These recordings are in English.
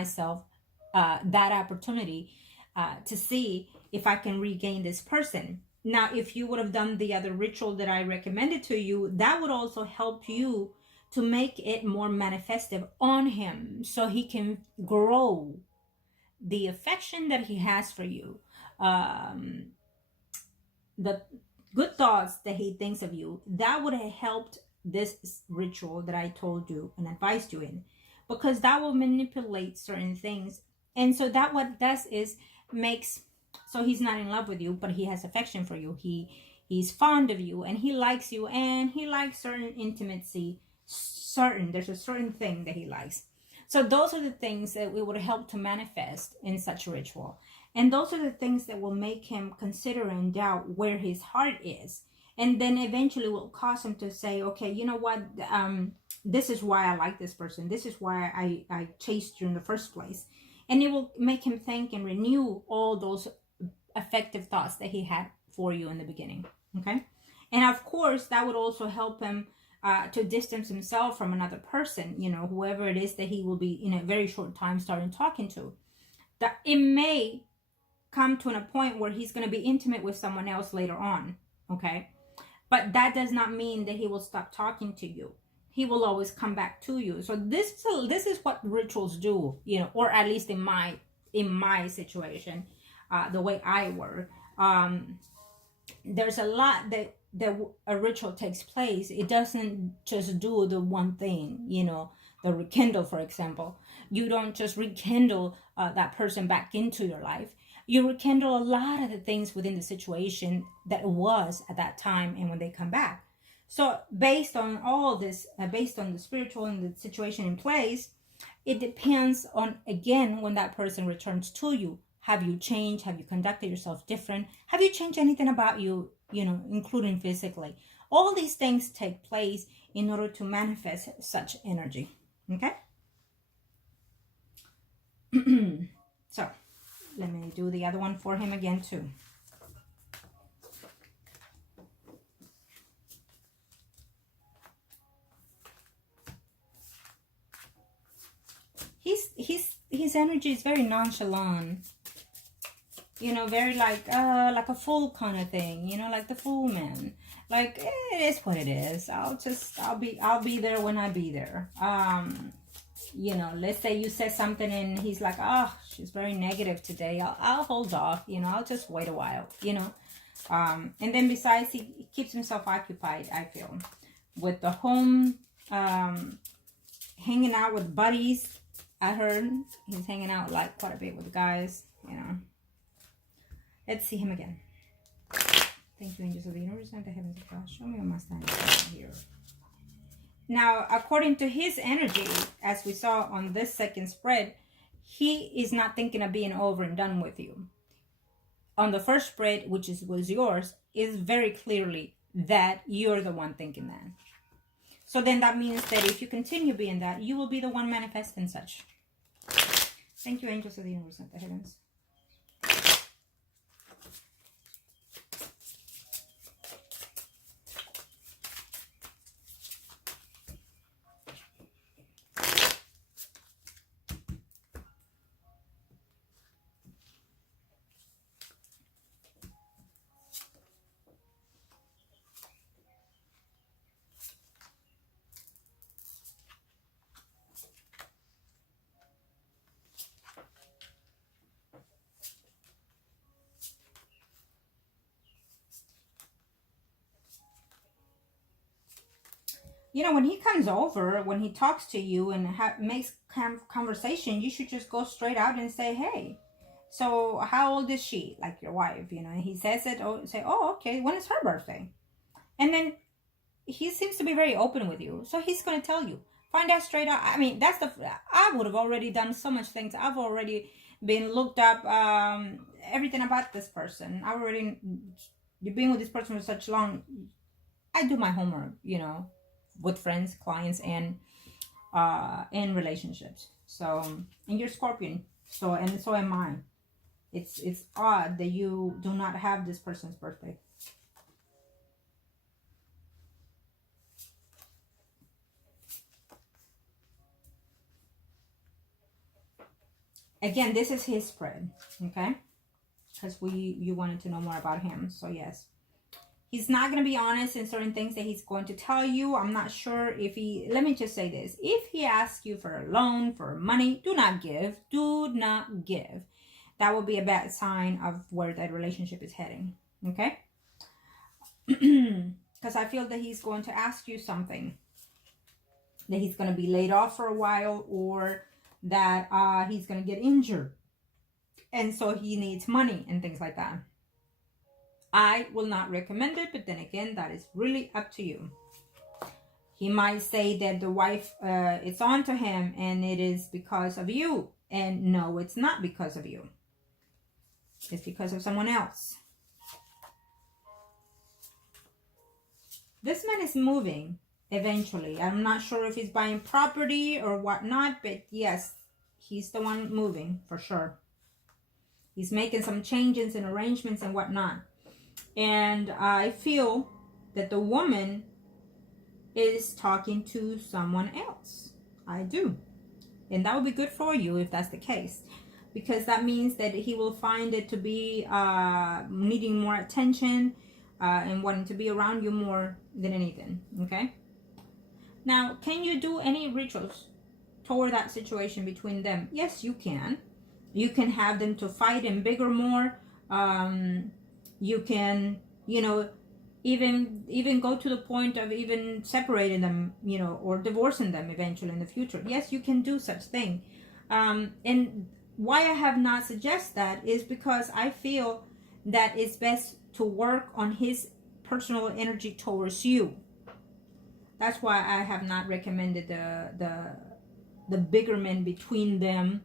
myself that opportunity to see if I can regain this person. Now, if you would have done the other ritual that I recommended to you, that would also help you to make it more manifestive on him so he can grow the affection that he has for you, um, the good thoughts that he thinks of you. That would have helped this ritual that I told you and advised you in, because that will manipulate certain things. And so that what does is makes, so he's not in love with you, but he has affection for you. He's fond of you and he likes you, and he likes certain intimacy. There's a certain thing that he likes. So those are the things that we would help to manifest in such a ritual. And those are the things that will make him consider and doubt where his heart is. And then eventually will cause him to say, okay, you know what? This is why I like this person. This is why I chased you in the first place. And it will make him think and renew all those effective thoughts that he had for you in the beginning. Okay. And of course, that would also help him to distance himself from another person, whoever it is that he will be in a very short time starting talking to. That it may come to a point where he's going to be intimate with someone else later on. Okay. But that does not mean that he will stop talking to you. He will always come back to you. So this is what rituals do, or at least in my situation, the way I work. There's a lot that a ritual takes place. It doesn't just do the one thing, the rekindle, for example. You don't just rekindle that person back into your life. You rekindle a lot of the things within the situation that it was at that time and when they come back. So based on all this, based on the spiritual and the situation in place, it depends on, again, when that person returns to you. Have you changed? Have you conducted yourself different? Have you changed anything about you, including physically? All these things take place in order to manifest such energy. Okay? So, let me do the other one for him again, too. His energy is very nonchalant. Very like a fool kind of thing, like the fool man. Like, it is what it is. I'll be there when I be there. Let's say you said something and he's like, oh, she's very negative today. I'll hold off, I'll just wait a while, and then besides, he keeps himself occupied, I feel, with the home, hanging out with buddies. I heard he's hanging out like quite a bit with guys, Let's see him again. Thank you, angels of the universe and the heavens of God. Show me what my stand here. Now, according to his energy, as we saw on this second spread, he is not thinking of being over and done with you. On the first spread, which was yours, is very clearly that you're the one thinking that. So then that means that if you continue being that, you will be the one manifesting such. Thank you, angels of the universe and the heavens. When he comes over, when he talks to you and makes conversation, you should just go straight out and say, hey, so how old is she? Like your wife, and he says it, say, oh, okay, when is her birthday? And then he seems to be very open with you. So he's going to tell you. Find out straight out. I mean, I would have already done so much things. I've already been looked up everything about this person. You've been with this person for such long. I do my homework, with friends, clients, and in relationships. So, and you're Scorpion, so am I. It's odd that you do not have this person's birthday. again, this is his spread, okay? Because you wanted to know more about him. So yes, he's not going to be honest in certain things that he's going to tell you. I'm not sure if he, let me just say this. If he asks you for a loan, for money, do not give. Do not give. That will be a bad sign of where that relationship is heading. Okay? Because I feel that he's going to ask you something. That he's going to be laid off for a while, or that he's going to get injured. And so he needs money and things like that. I will not recommend it, but then again, that is really up to you. He might say that the wife, it's on to him and it is because of you. And no, it's not because of you. It's because of someone else. This man is moving eventually. I'm not sure if he's buying property or whatnot, but yes, he's the one moving for sure. He's making some changes and arrangements and whatnot. And I feel that the woman is talking to someone else. I do. And that would be good for you if that's the case. Because that means that he will find it to be needing more attention and wanting to be around you more than anything. Okay? Now, can you do any rituals toward that situation between them? Yes, you can. You can have them to fight and bigger more. You can, even go to the point of even separating them, or divorcing them eventually in the future. Yes, you can do such thing. And why I have not suggested that is because I feel that it's best to work on his personal energy towards you. That's why I have not recommended the bigger men between them,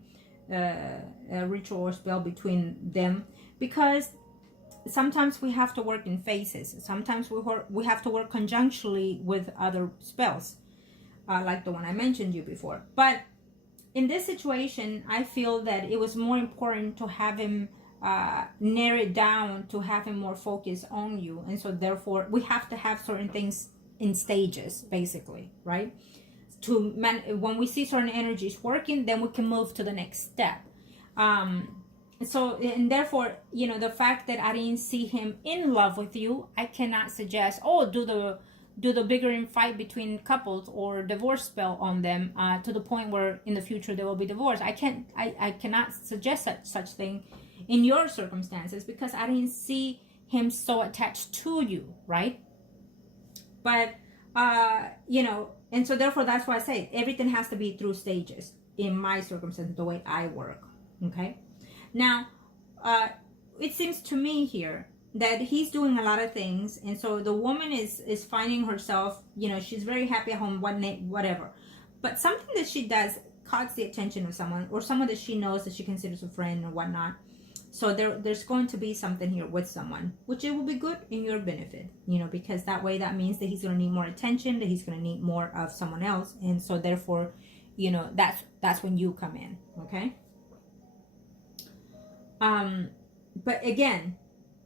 a ritual or spell between them, because sometimes we have to work in phases. Sometimes we have to work conjunctionally with other spells, like the one I mentioned you before. But in this situation, I feel that it was more important to have him narrow it down, to have him more focused on you. And so therefore, we have to have certain things in stages, basically, right? When we see certain energies working, then we can move to the next step. So, and therefore, the fact that I didn't see him in love with you, I cannot suggest, do the bigger fight between couples or divorce spell on them to the point where in the future there will be divorce. I cannot suggest such thing in your circumstances because I didn't see him so attached to you, right? But, and so therefore that's why I say everything has to be through stages in my circumstance, the way I work, okay? Now, it seems to me here that he's doing a lot of things, and so the woman is finding herself, she's very happy at home, whatever. But something that she does caught the attention of someone, or someone that she knows that she considers a friend or whatnot. So there's going to be something here with someone, which it will be good in your benefit, because that means that he's going to need more attention, that he's going to need more of someone else, and so therefore, that's when you come in, okay? But again,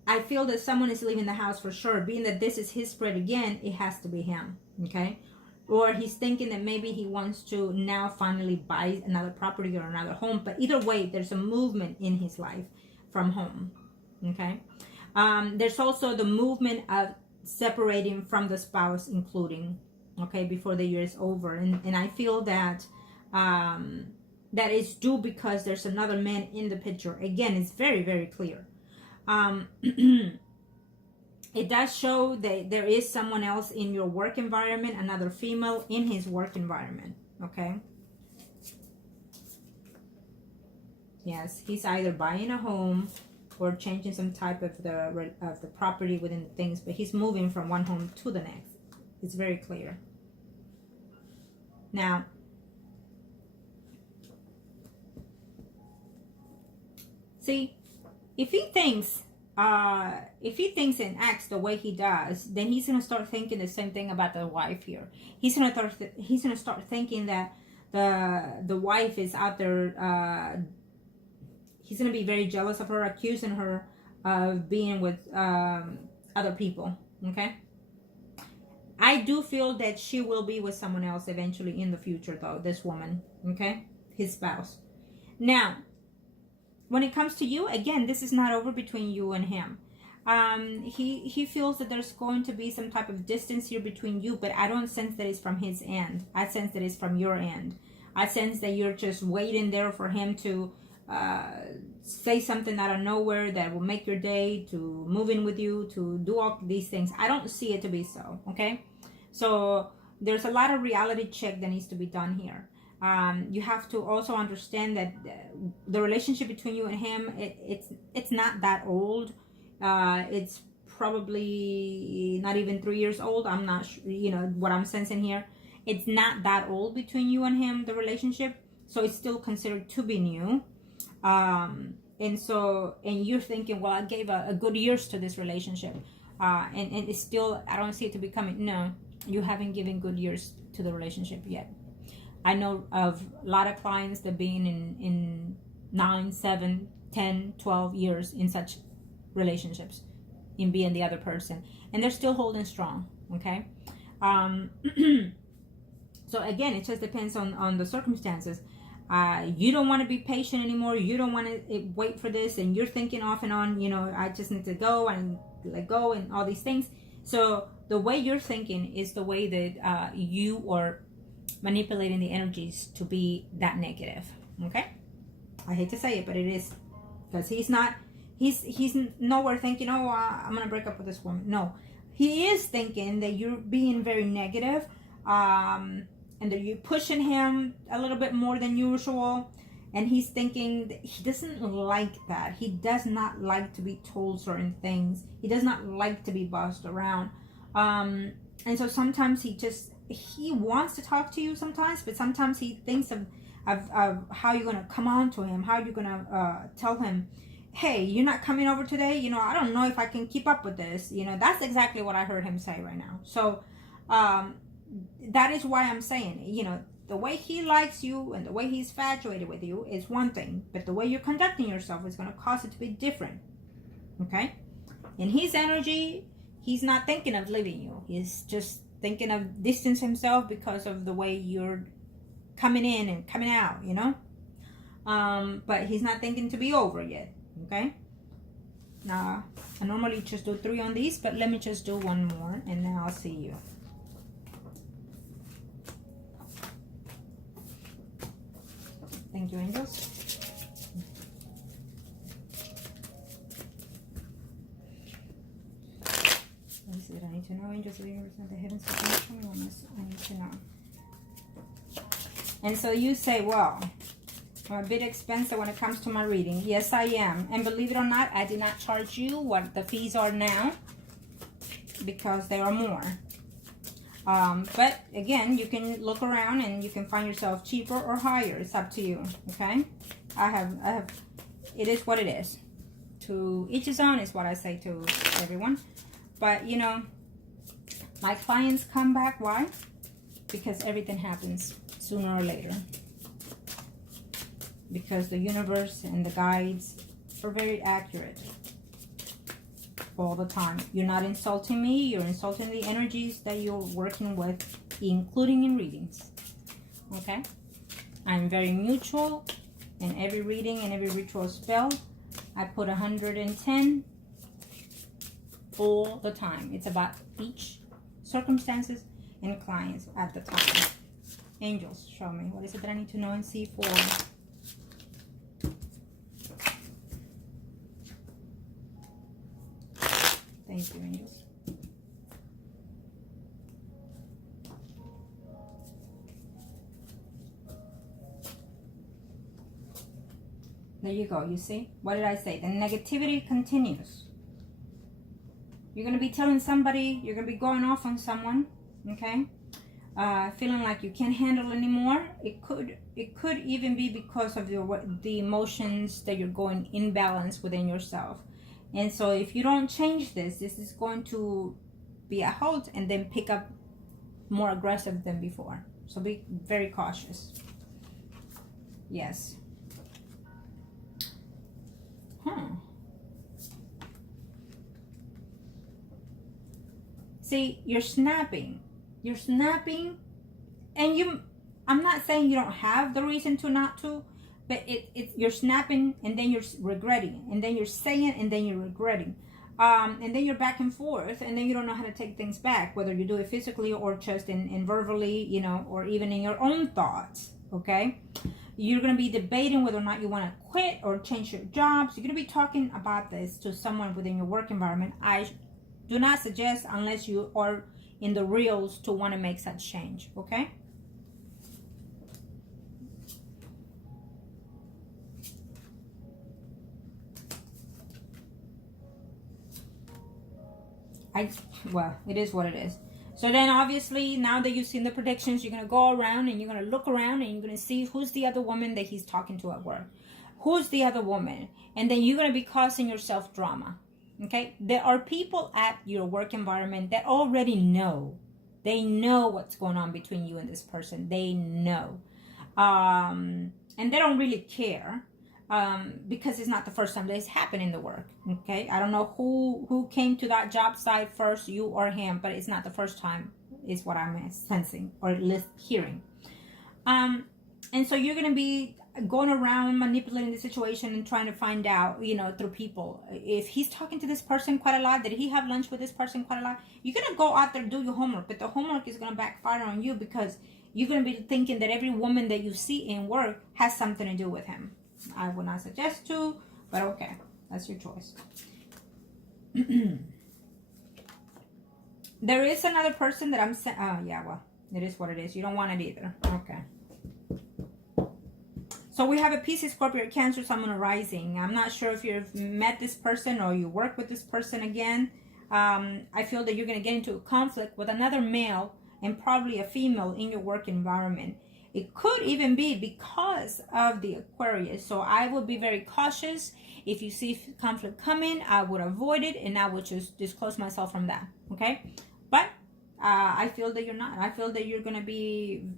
I feel that someone is leaving the house for sure. Being that this is his spread again, it has to be him, okay? Or he's thinking that maybe he wants to now finally buy another property or another home. But either way, there's a movement in his life from home, okay? There's also the movement of separating from the spouse, including, okay, before the year is over. And I feel that that is due because there's another man in the picture. Again, it's very, very clear. It does show that there is someone else in your work environment, another female in his work environment, okay? Yes, he's either buying a home or changing some type of the property within the things, but he's moving from one home to the next. It's very clear. Now, see, if he thinks and acts the way he does, then he's gonna start thinking the same thing about the wife here. He's gonna start thinking that the wife is out there. He's gonna be very jealous of her, accusing her of being with other people. Okay. I do feel that she will be with someone else eventually in the future, though. This woman, okay, his spouse. Now, when it comes to you, again, this is not over between you and him. He feels that there's going to be some type of distance here between you, but I don't sense that it's from his end. I sense that it's from your end. I sense that you're just waiting there for him to say something out of nowhere that will make your day, to move in with you, to do all these things. I don't see it to be so, okay? So there's a lot of reality check that needs to be done here. You have to also understand that the relationship between you and him, it's not that old. It's probably not even 3 years old. I'm not sure, you know, what I'm sensing here. It's not that old between you and him, the relationship. So it's still considered to be new. And you're thinking, well, I gave a good years to this relationship. And it's still, I don't see it to be coming. No, you haven't given good years to the relationship yet. I know of a lot of clients that being in 9, 7, 10, 12 years in such relationships, in being the other person, and they're still holding strong, okay? So again, it just depends on the circumstances. You don't want to be patient anymore. You don't want to wait for this, and you're thinking off and on, you know, I just need to go and let go and all these things. So the way you're thinking is the way that you are manipulating the energies to be that negative, okay? I hate to say it, but it is, because he's nowhere thinking, oh, I'm gonna break up with this woman. No, he is thinking that you're being very negative, and that you're pushing him a little bit more than usual, and he's thinking that he doesn't like that. He does not like to be told certain things. He does not like to be bossed around, and so sometimes he wants to talk to you sometimes, but sometimes he thinks of how you're gonna come on to him, how you're gonna tell him, hey, you're not coming over today, you know, I don't know if I can keep up with this, you know. That's exactly what I heard him say right now. So that is why I'm saying, you know, the way he likes you and the way he's infatuated with you is one thing, but the way you're conducting yourself is going to cause it to be different, okay? In his energy, he's not thinking of leaving you. He's just thinking of distance himself because of the way you're coming in and coming out, you know? But he's not thinking to be over yet, okay? Now, I normally just do 3 on these, but let me just do 1 more and then I'll see you. Thank you, angels. What is it I need to know? Angels of the universe and the heavens. I need to know. And so you say, well, I'm a bit expensive when it comes to my reading. Yes, I am. And believe it or not, I did not charge you what the fees are now because they are more. But again, you can look around and you can find yourself cheaper or higher. It's up to you. Okay. I have, it is what it is. To each his own is what I say to everyone. But you know, my clients come back. Why? Because everything happens sooner or later. Because the universe and the guides are very accurate all the time. You're not insulting me, you're insulting the energies that you're working with, including in readings. Okay? I'm very mutual in every reading and every ritual spell. I put 110 all the time. It's about each circumstances and clients at the time. Angels, show me. What is it that I need to know and see for? Thank you, angels. There you go. You see? What did I say? The negativity continues. You're going to be telling somebody, you're going to be going off on someone, okay? Feeling like you can't handle anymore. It could even be because of the emotions that you're going imbalance within yourself. And so if you don't change this is going to be a halt and then pick up more aggressive than before. So be very cautious. Yes. See, you're snapping. You're snapping. And I'm not saying you don't have the reason to not to, but you're snapping and then you're regretting, and then you're saying and then you're regretting, and then you're back and forth, and then you don't know how to take things back, whether you do it physically or just in verbally, you know, or even in your own thoughts. Okay, you're going to be debating whether or not you want to quit or change your jobs. You're going to be talking about this to someone within your work environment. I do not suggest, unless you are in the reels, to want to make such change. Okay. Well, it is what it is. So then obviously, now that you've seen the predictions, you're going to go around and you're going to look around and you're going to see who's the other woman that he's talking to at work. Who's the other woman? And then you're going to be causing yourself drama. Okay? There are people at your work environment that already know. They know what's going on between you and this person. They know. And they don't really care. Because it's not the first time that it's happened in the work. Okay, I don't know who came to that job site first, you or him, but it's not the first time, is what I'm sensing or at least hearing. And so you're gonna be going around manipulating the situation and trying to find out, you know, through people, if he's talking to this person quite a lot, did he have lunch with this person quite a lot? You're gonna go out there and do your homework, but the homework is gonna backfire on you, because you're gonna be thinking that every woman that you see in work has something to do with him. I would not suggest to, but okay, that's your choice. There is another person that I'm saying. Oh yeah, well, it is what it is. You don't want it either. Okay. So we have a Pisces, Scorpio, Cancer, Sun, Moon, Rising. I'm not sure if you've met this person or you work with this person again. I feel that you're going to get into a conflict with another male and probably a female in your work environment. It could even be because of the Aquarius. So I would be very cautious. If you see conflict coming, I would avoid it, and I would just disclose myself from that. Okay? But I feel that you're not. I feel that you're going to be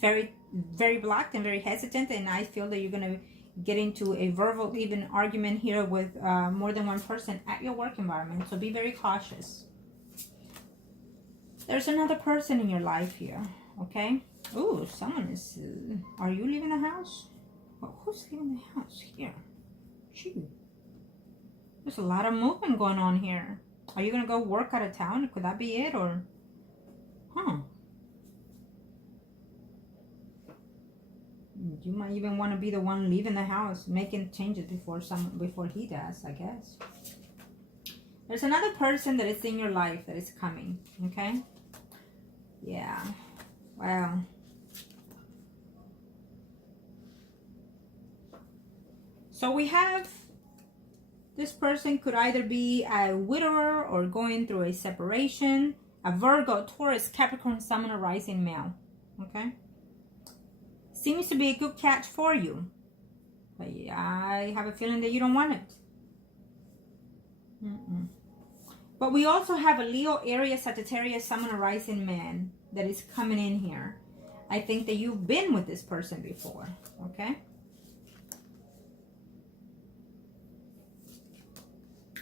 very, very blocked and very hesitant. And I feel that you're going to get into a verbal, even argument here with more than one person at your work environment. So be very cautious. There's another person in your life here. Okay? Ooh, someone is... are you leaving the house? Well, who's leaving the house here? Shoot. There's a lot of movement going on here. Are you going to go work out of town? Could that be it? Or... huh. You might even want to be the one leaving the house, making changes before he does, I guess. There's another person that is in your life that is coming. Okay? Yeah. Wow. So we have, this person could either be a widower or going through a separation, a Virgo, Taurus, Capricorn, Sun, Moon, Rising male. Okay? Seems to be a good catch for you. But I have a feeling that you don't want it. But we also have a Leo, Aries, Sagittarius, Sun, Moon, Rising man that is coming in here. I think that you've been with this person before. Okay?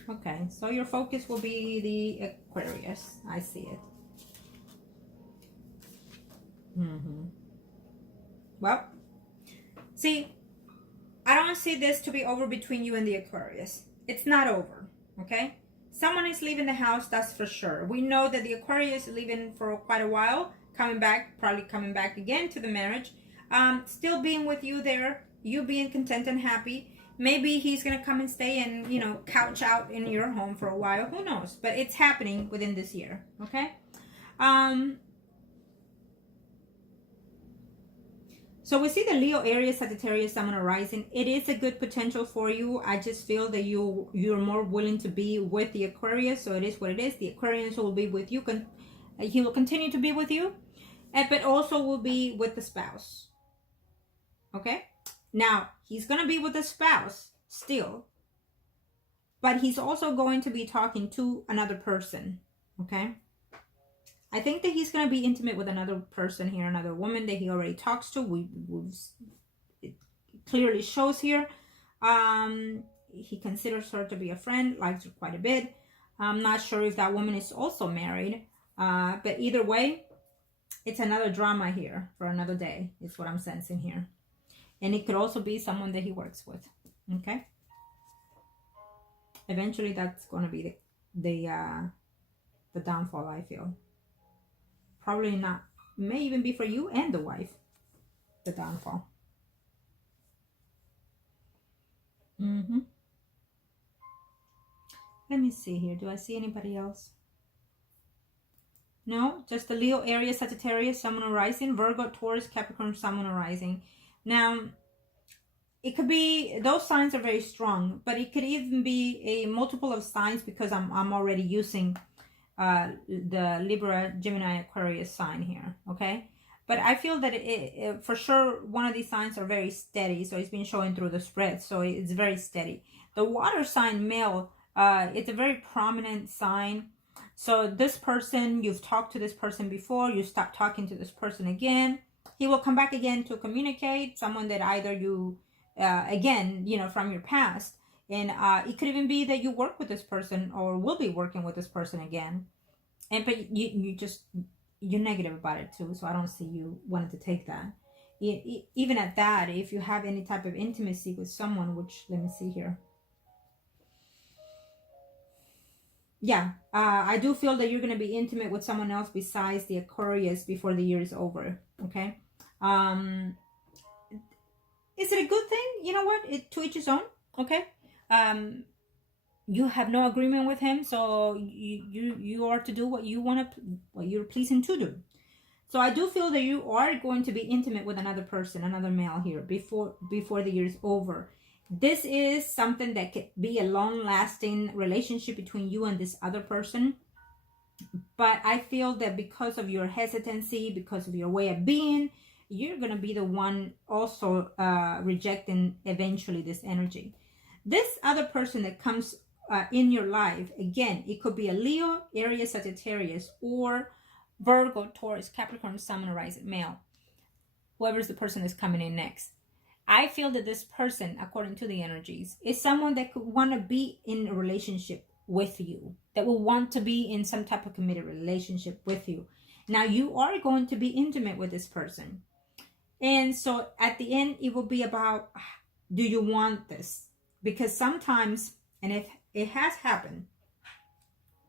Okay, so your focus will be the Aquarius. I see it. Well, see, I don't see this to be over between you and the Aquarius. It's not over, okay? Someone is leaving the house, that's for sure. We know that the Aquarius is leaving for quite a while, coming back, probably coming back again to the marriage. Still being with you there, you being content and happy. Maybe he's going to come and stay and, you know, couch out in your home for a while. Who knows? But it's happening within this year. Okay? So we see the Leo, Aries, Sagittarius, Sun, Moon, Rising. It is a good potential for you. I just feel that you're more willing to be with the Aquarius. So it is what it is. The Aquarius will be with you. He will continue to be with you. But also will be with the spouse. Okay? Now, he's going to be with the spouse still, but he's also going to be talking to another person, okay? I think that he's going to be intimate with another person here, another woman that he already talks to. It clearly shows here. He considers her to be a friend, likes her quite a bit. I'm not sure if that woman is also married, but either way, it's another drama here for another day, is what I'm sensing here. And it could also be someone that he works with. Okay. Eventually, that's going to be the downfall, I feel. Probably not. May even be for you and the wife, the downfall. Let me see here. Do I see anybody else? No, just the Leo, Aries, Sagittarius, Sun, Moon, Rising, Virgo, Taurus, Capricorn, Sun, Moon, Rising. Now, it could be, those signs are very strong, but it could even be a multiple of signs, because I'm already using the Libra, Gemini, Aquarius sign here, okay? But I feel that it for sure one of these signs are very steady, so it's been showing through the spread, so it's very steady. The water sign, male, it's a very prominent sign. So this person, you've talked to this person before, you stop talking to this person again. He will come back again to communicate, someone that either you, again, you know, from your past. And it could even be that you work with this person or will be working with this person again. And but you're negative about it too, so I don't see you wanting to take that. Even at that, if you have any type of intimacy with someone, which, let me see here. Yeah, I do feel that you're going to be intimate with someone else besides the Aquarius before the year is over, okay? Is it a good thing? You know what? To each his own, okay? You have no agreement with him, so you are to do what you want to, what you're pleasing to do. So I do feel that you are going to be intimate with another person, another male here before the year is over. This is something that could be a long-lasting relationship between you and this other person. But I feel that because of your hesitancy, because of your way of being, you're going to be the one also rejecting eventually this energy. This other person that comes in your life, again, it could be a Leo, Aries, Sagittarius, or Virgo, Taurus, Capricorn, Sun, Moon, Rising, male. Whoever's the person that's coming in next. I feel that this person, according to the energies, is someone that could want to be in a relationship with you, that will want to be in some type of committed relationship with you. Now, you are going to be intimate with this person. And so at the end, it will be about, do you want this? Because sometimes, and if it has happened,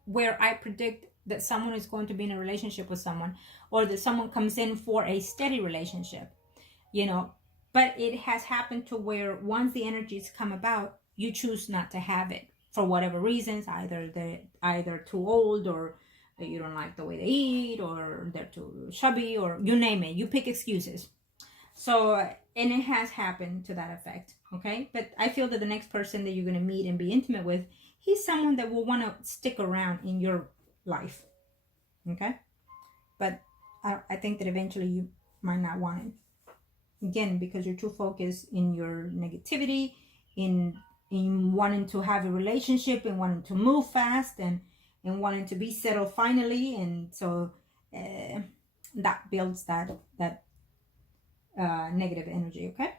where I predict that someone is going to be in a relationship with someone, or that someone comes in for a steady relationship, you know, but it has happened to where once the energies come about, you choose not to have it for whatever reasons. Either they're too old, or you don't like the way they eat, or they're too chubby, or you name it. You pick excuses. So, and it has happened to that effect, okay? But I feel that the next person that you're going to meet and be intimate with, he's someone that will want to stick around in your life, okay? But I think that eventually you might not want it. Again, because you're too focused in your negativity, in wanting to have a relationship, and wanting to move fast, and wanting to be settled finally. And so that builds that negative energy, okay?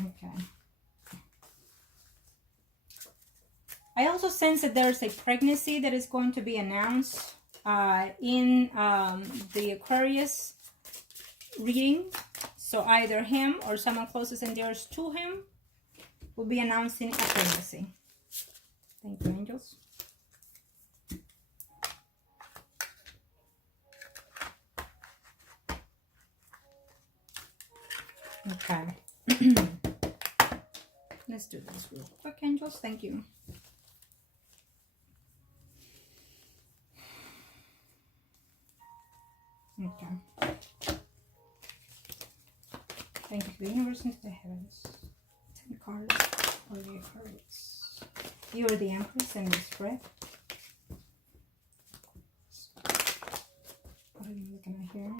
Okay. I also sense that there's a pregnancy that is going to be announced in the Aquarius reading. So either him or someone closest and dearest to him will be announcing a pregnancy. Thank you, angels. Okay. Let's do this real quick, angels. Thank you. Okay. Thank you for the universe and the heavens. 10 cards for the Aquarius. You are the Empress in this spread. What are you looking at here?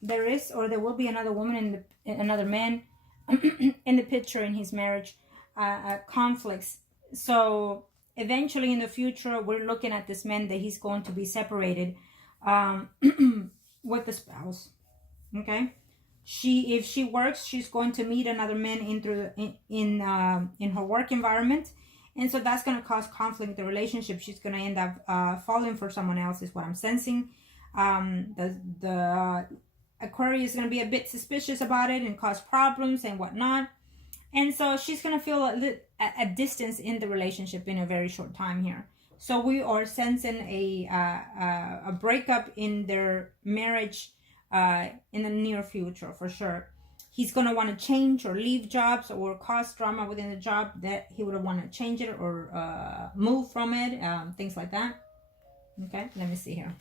There is, or there will be, another woman another man in the picture in his marriage, conflicts. So eventually in the future, we're looking at this man that he's going to be separated with the spouse. Okay, If she works, she's going to meet another man in her work environment, and so that's going to cause conflict in the relationship. She's going to end up falling for someone else, is what I'm sensing. The Aquarius is going to be a bit suspicious about it and cause problems and whatnot. And so she's going to feel a distance in the relationship in a very short time here. So we are sensing a breakup in their marriage in the near future, for sure. He's going to want to change or leave jobs or cause drama within the job that he would want to change it or move from it, things like that. Okay, let me see here.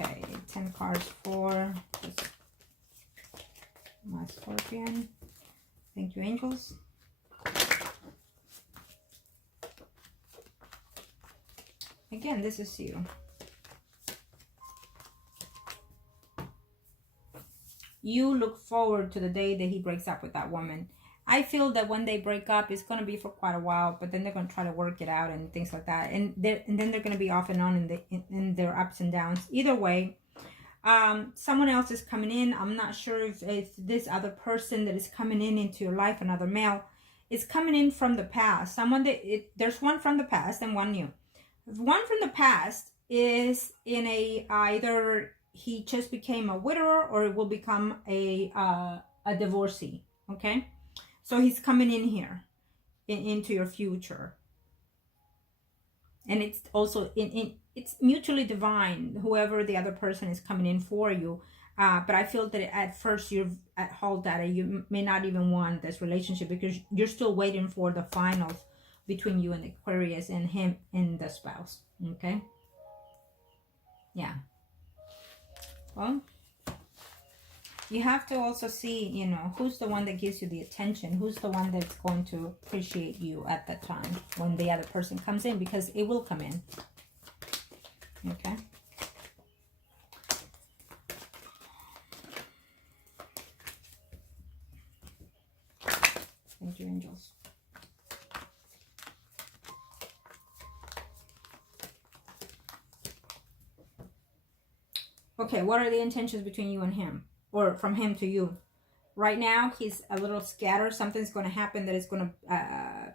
Okay, 10 cards for my Scorpion. Thank you, angels. Again, this is you. You look forward to the day that he breaks up with that woman. I feel that when they break up, it's going to be for quite a while, but then they're going to try to work it out and things like that. And then they're going to be off and on in their ups and downs. Either way, someone else is coming in. I'm not sure if this other person that is coming into your life, another male, is coming in from the past. There's one from the past and one new. One from the past is in either he just became a widower or it will become a divorcee. Okay. So he's coming in here, into your future. And it's also, it's mutually divine, whoever the other person is coming in for you. But I feel that at first you're at halt at it. You may not even want this relationship because you're still waiting for the finals between you and Aquarius and him and the spouse. Okay? Yeah. Well, you have to also see, who's the one that gives you the attention, who's the one that's going to appreciate you at that time when the other person comes in, because it will come in. Okay. Thank you, angels. Okay, what are the intentions between you and him? Or from him to you? Right now, he's a little scattered. Something's going to happen that is going to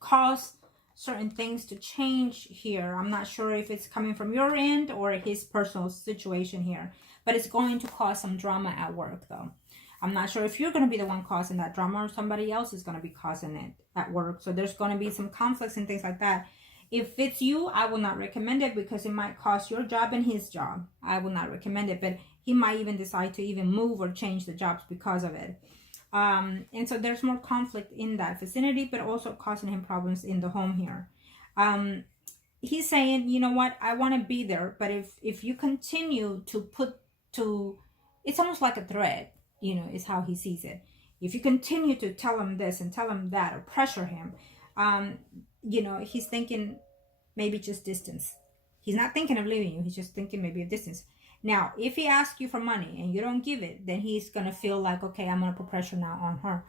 cause certain things to change here. I'm not sure if it's coming from your end or his personal situation here. But it's going to cause some drama at work, though. I'm not sure if you're going to be the one causing that drama or somebody else is going to be causing it at work. So there's going to be some conflicts and things like that. If it's you, I will not recommend it because it might cost your job and his job. I will not recommend it, but he might even decide to even move or change the jobs because of it. And so there's more conflict in that vicinity, but also causing him problems in the home here. He's saying, you know what, I want to be there, but if you continue to it's almost like a threat, is how he sees it. If you continue to tell him this and tell him that or pressure him, he's thinking maybe just distance. He's not thinking of leaving you. He's just thinking maybe of distance. Now, if he asks you for money and you don't give it, then he's going to feel like, okay, I'm going to put pressure now on her.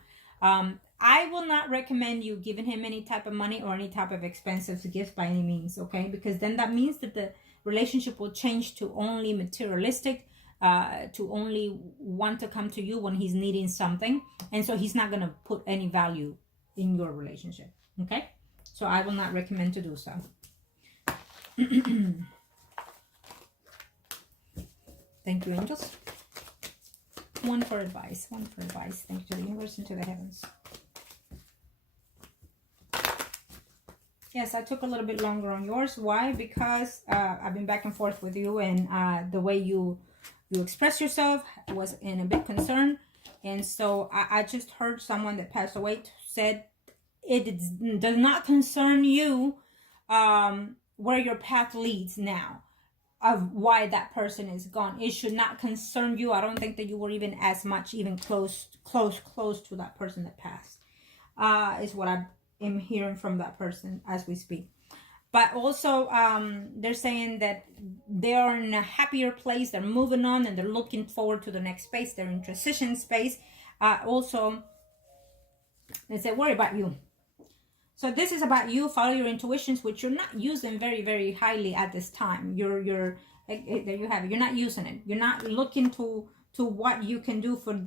I will not recommend you giving him any type of money or any type of expensive gifts by any means, okay? Because then that means that the relationship will change to only materialistic, to only want to come to you when he's needing something. And so he's not going to put any value in your relationship, okay? So I will not recommend to do so. Thank you, angels. One for advice. Thank you to the universe and to the heavens. Yes, I took a little bit longer on yours. Why? Because I've been back and forth with you, and the way you express yourself was in a big concern. And so I just heard someone that passed away said, it does not concern you where your path leads now, of why that person is gone. It should not concern you. I don't think that you were even as much even close to that person that passed, is what I am hearing from that person as we speak. But also they're saying that they're in a happier place, they're moving on, and they're looking forward to the next space. They're in transition space. Also, they say, worry about you. So this is about you, follow your intuitions, which you're not using very, very highly at this time. You're there you have it. You're not using it. You're not looking to what you can do for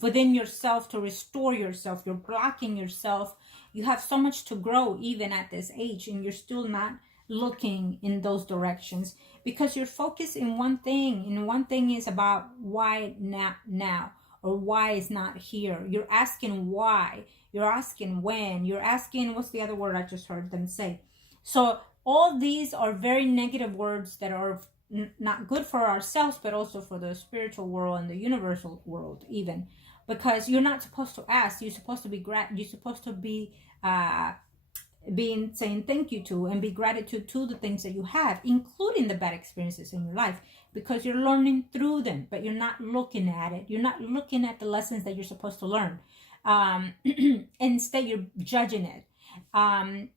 within yourself to restore yourself. You're blocking yourself. You have so much to grow even at this age, and you're still not looking in those directions because you're focused in one thing, and one thing is about why not now, or why is not here. You're asking why, you're asking when, you're asking what's the other word I just heard them say. So all these are very negative words that are not good for ourselves, but also for the spiritual world and the universal world even, because you're not supposed to ask. You're supposed to be you're supposed to be being saying thank you to and be gratitude to the things that you have, including the bad experiences in your life, because you're learning through them, but you're not looking at it. You're not looking at the lessons that you're supposed to learn. Instead, you're judging it. And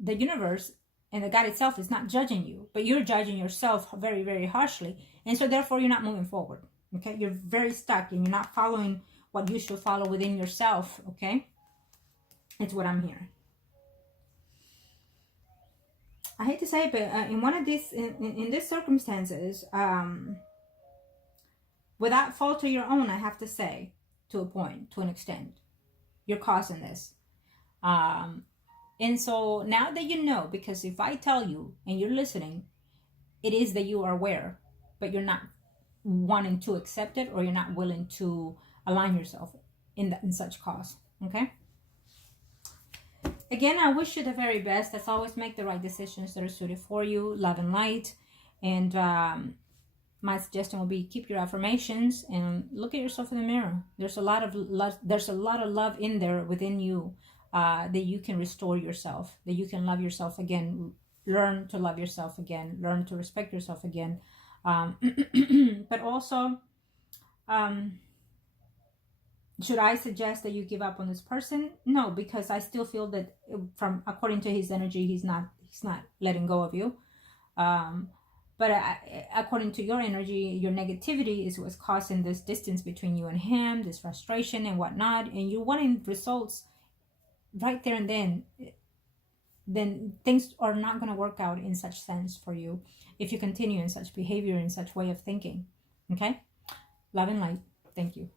the universe and the God itself is not judging you, but you're judging yourself very, very harshly. And so therefore you're not moving forward. Okay. You're very stuck and you're not following what you should follow within yourself. Okay. It's what I'm hearing. I hate to say it, but in one of these, in these circumstances, without fault of your own, I have to say, to a point, to an extent, you're causing this. And so now that you know, because if I tell you and you're listening, it is that you are aware, but you're not wanting to accept it, or you're not willing to align yourself in such cause. Okay. Again, I wish you the very best. As always, make the right decisions that are suited for you. Love and light. And my suggestion will be keep your affirmations and look at yourself in the mirror. There's a lot of love. There's a lot of love in there within you that you can restore yourself. That you can love yourself again. Learn to love yourself again. Learn to respect yourself again. But also, should I suggest that you give up on this person? No, because I still feel that according to his energy, he's not letting go of you. But according to your energy, your negativity is what's causing this distance between you and him, this frustration and whatnot, and you're wanting results right there and then things are not going to work out in such sense for you if you continue in such behavior, in such way of thinking. Okay? Love and light. Thank you.